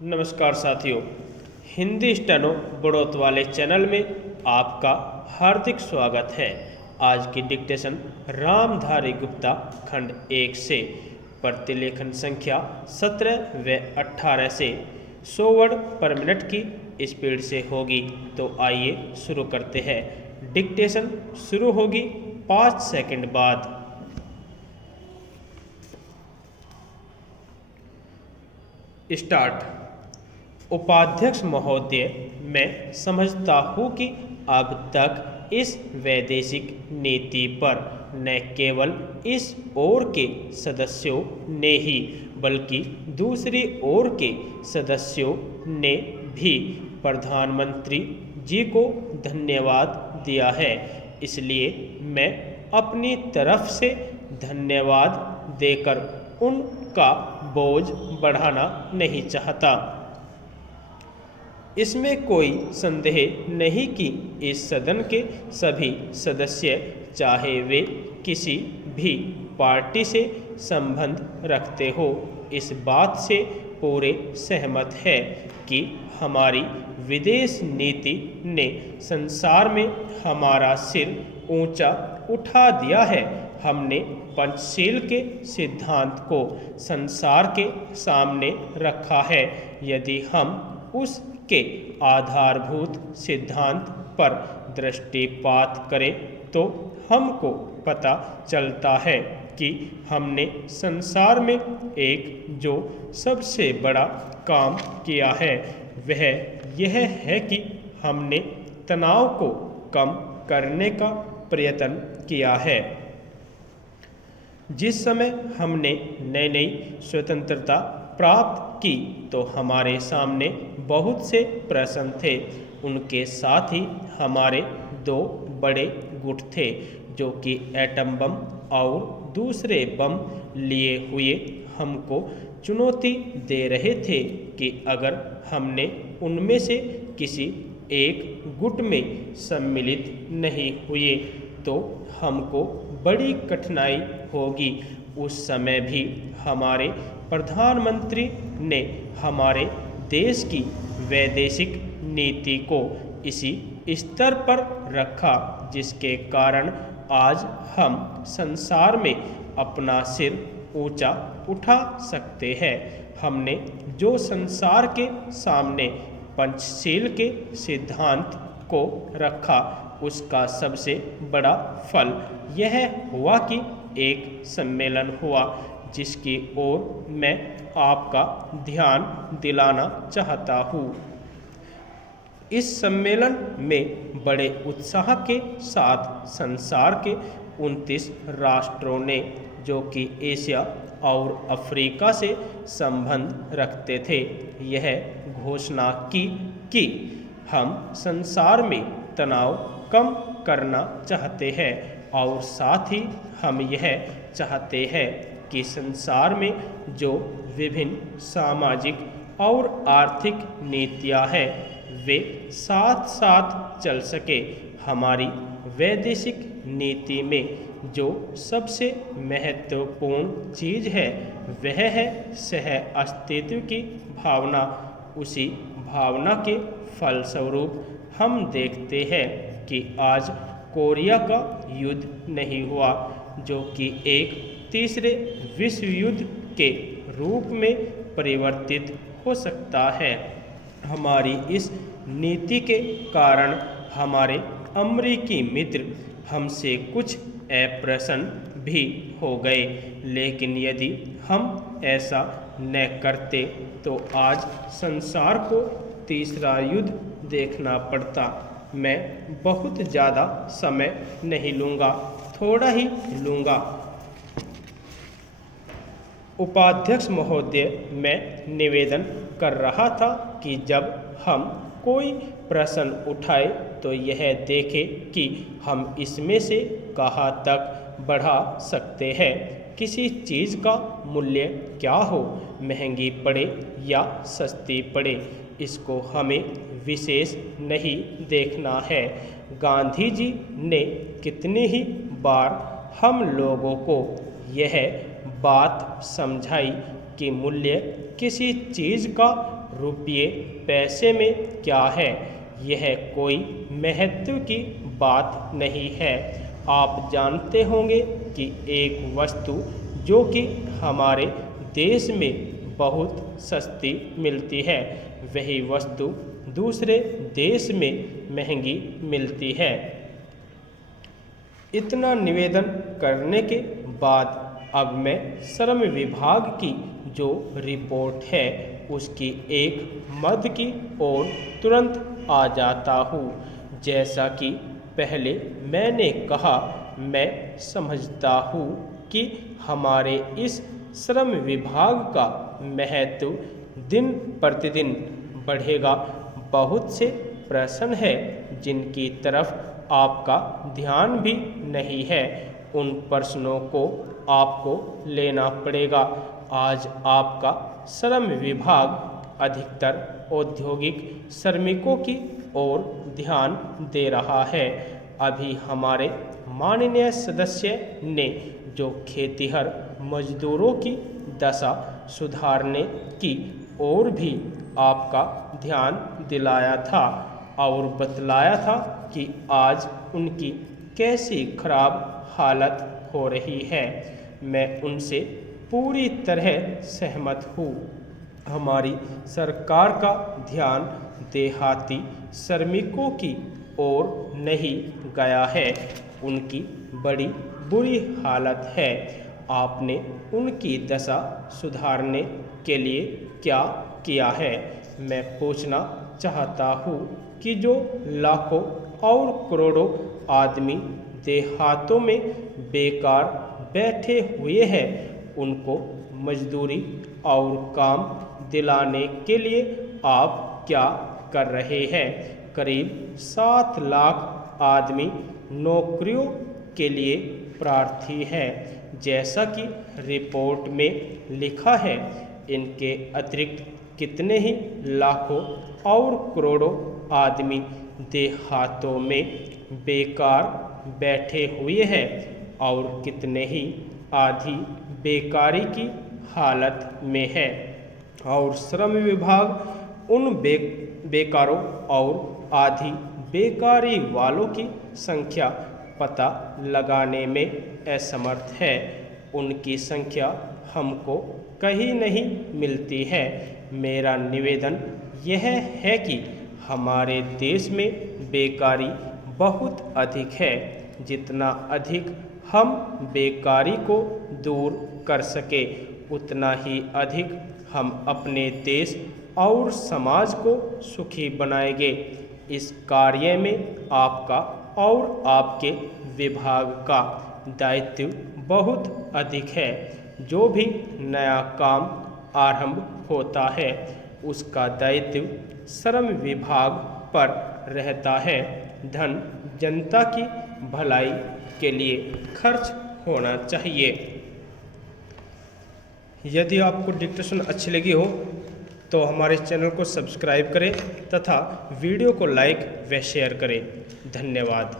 नमस्कार साथियों, हिंदी स्टेनो बढ़ोत वाले चैनल में आपका हार्दिक स्वागत है। आज की डिक्टेशन रामधारी गुप्ता खंड 1 से प्रतिलेखन संख्या 17 व 18 से 100 वर्ड पर मिनट की स्पीड से होगी। तो आइए शुरू करते हैं। डिक्टेशन शुरू होगी 5 सेकंड बाद। स्टार्ट। उपाध्यक्ष महोदय, मैं समझता हूँ कि अब तक इस वैदेशिक नीति पर न केवल इस ओर के सदस्यों ने ही बल्कि दूसरी ओर के सदस्यों ने भी प्रधानमंत्री जी को धन्यवाद दिया है। इसलिए मैं अपनी तरफ से धन्यवाद देकर उनका बोझ बढ़ाना नहीं चाहता। इसमें कोई संदेह नहीं कि इस सदन के सभी सदस्य, चाहे वे किसी भी पार्टी से संबंध रखते हो, इस बात से पूरे सहमत है कि हमारी विदेश नीति ने संसार में हमारा सिर ऊंचा उठा दिया है। हमने पंचशील के सिद्धांत को संसार के सामने रखा है। यदि हम उसके आधारभूत सिद्धांत पर दृष्टिपात करें तो हमको पता चलता है कि हमने संसार में एक जो सबसे बड़ा काम किया है वह यह है कि हमने तनाव को कम करने का प्रयत्न किया है। जिस समय हमने नई नई स्वतंत्रता प्राप्त की तो हमारे सामने बहुत से प्रश्न थे। उनके साथ ही हमारे दो बड़े गुट थे जो कि एटम बम और दूसरे बम लिए हुए हमको चुनौती दे रहे थे कि अगर हमने उनमें से किसी एक गुट में सम्मिलित नहीं हुए तो हमको बड़ी कठिनाई होगी। उस समय भी हमारे प्रधानमंत्री ने हमारे देश की वैदेशिक नीति को इसी स्तर पर रखा जिसके कारण आज हम संसार में अपना सिर ऊंचा उठा सकते हैं। हमने जो संसार के सामने पंचशील के सिद्धांत को रखा उसका सबसे बड़ा फल यह हुआ कि एक सम्मेलन हुआ जिसकी ओर मैं आपका ध्यान दिलाना चाहता हूँ। इस सम्मेलन में बड़े उत्साह के साथ संसार के 29 राष्ट्रों ने, जो कि एशिया और अफ्रीका से संबंध रखते थे, यह घोषणा की कि हम संसार में तनाव कम करना चाहते हैं और साथ ही हम यह चाहते हैं कि संसार में जो विभिन्न सामाजिक और आर्थिक नीतियां हैं वे साथ साथ चल सके। हमारी वैदेशिक नीति में जो सबसे महत्वपूर्ण चीज़ है वह है सह अस्तित्व की भावना। उसी भावना के फलस्वरूप हम देखते हैं कि आज कोरिया का युद्ध नहीं हुआ जो कि एक तीसरे विश्व युद्ध के रूप में परिवर्तित हो सकता है। हमारी इस नीति के कारण हमारे अमेरिकी मित्र हमसे कुछ अप्रसन्न भी हो गए, लेकिन यदि हम ऐसा न करते तो आज संसार को तीसरा युद्ध देखना पड़ता। मैं बहुत ज़्यादा समय नहीं लूँगा, थोड़ा ही लूँगा। उपाध्यक्ष महोदय, मैं निवेदन कर रहा था कि जब हम कोई प्रश्न उठाए तो यह देखें कि हम इसमें से कहाँ तक बढ़ा सकते हैं। किसी चीज़ का मूल्य क्या हो, महंगी पड़े या सस्ती पड़े, इसको हमें विशेष नहीं देखना है। गांधी जी ने कितनी ही बार हम लोगों को यह बात समझाई कि मूल्य किसी चीज़ का रुपये पैसे में क्या है, यह कोई महत्व की बात नहीं है। आप जानते होंगे कि एक वस्तु जो कि हमारे देश में बहुत सस्ती मिलती है, वही वस्तु दूसरे देश में महंगी मिलती है। इतना निवेदन करने के बाद अब मैं श्रम विभाग की जो रिपोर्ट है उसकी एक मद की ओर तुरंत आ जाता हूँ। जैसा कि पहले मैंने कहा, मैं समझता हूँ कि हमारे इस श्रम विभाग का महत्व दिन प्रतिदिन बढ़ेगा। बहुत से प्रश्न हैं जिनकी तरफ आपका ध्यान भी नहीं है, उन प्रश्नों को आपको लेना पड़ेगा। आज आपका श्रम विभाग अधिकतर औद्योगिक श्रमिकों की ओर ध्यान दे रहा है। अभी हमारे माननीय सदस्य ने जो खेतिहर मजदूरों की दशा सुधारने की ओर भी आपका ध्यान दिलाया था और बतलाया था कि आज उनकी कैसी खराब हालत हो रही है। मैं उनसे पूरी तरह सहमत हूँ। हमारी सरकार का ध्यान देहाती श्रमिकों की ओर नहीं गया है, उनकी बड़ी बुरी हालत है। आपने उनकी दशा सुधारने के लिए क्या किया है? मैं पूछना चाहता हूँ कि जो लाखों और करोड़ों आदमी देहातों में बेकार बैठे हुए हैं, उनको मजदूरी और काम दिलाने के लिए आप क्या कर रहे हैं? करीब 7 लाख आदमी नौकरियों के लिए प्रार्थी हैं। जैसा कि रिपोर्ट में लिखा है, इनके अतिरिक्त कितने ही लाखों और करोड़ों आदमी देहातों में बेकार बैठे हुए हैं और कितने ही आधी बेकारी की हालत में है। और श्रम विभाग उन बेकारों और आधी बेकारी वालों की संख्या पता लगाने में असमर्थ है। उनकी संख्या हमको कहीं नहीं मिलती है। मेरा निवेदन यह है कि हमारे देश में बेकारी बहुत अधिक है। जितना अधिक हम बेकारी को दूर कर सके, उतना ही अधिक हम अपने देश और समाज को सुखी बनाएंगे। इस कार्य में आपका और आपके विभाग का दायित्व बहुत अधिक है। जो भी नया काम आरंभ होता है, उसका दायित्व श्रम विभाग पर रहता है। धन जनता की भलाई के लिए खर्च होना चाहिए। यदि आपको डिक्टेशन अच्छी लगी हो तो हमारे चैनल को सब्सक्राइब करें तथा वीडियो को लाइक व शेयर करें। धन्यवाद।